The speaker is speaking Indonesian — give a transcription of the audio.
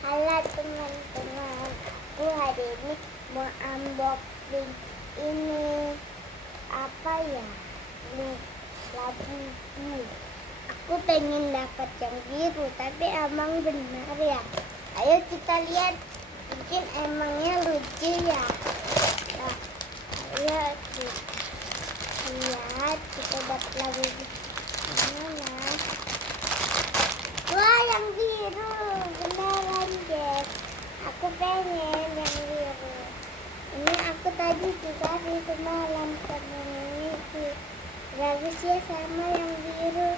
Halo teman-teman, aku hari ini mau unboxing ini apa ya? Ini labu. Aku pengen dapat yang biru, tapi emang benar ya? Ayo kita lihat, mungkin emangnya lucu ya. Nah, ayo kita lihat, kita dapat labu mana? Wah, yang biru beneran guys. Aku pengen yang biru. Ini aku tadi dikasih semalam sama Mimi. Bagus ya sama yang biru.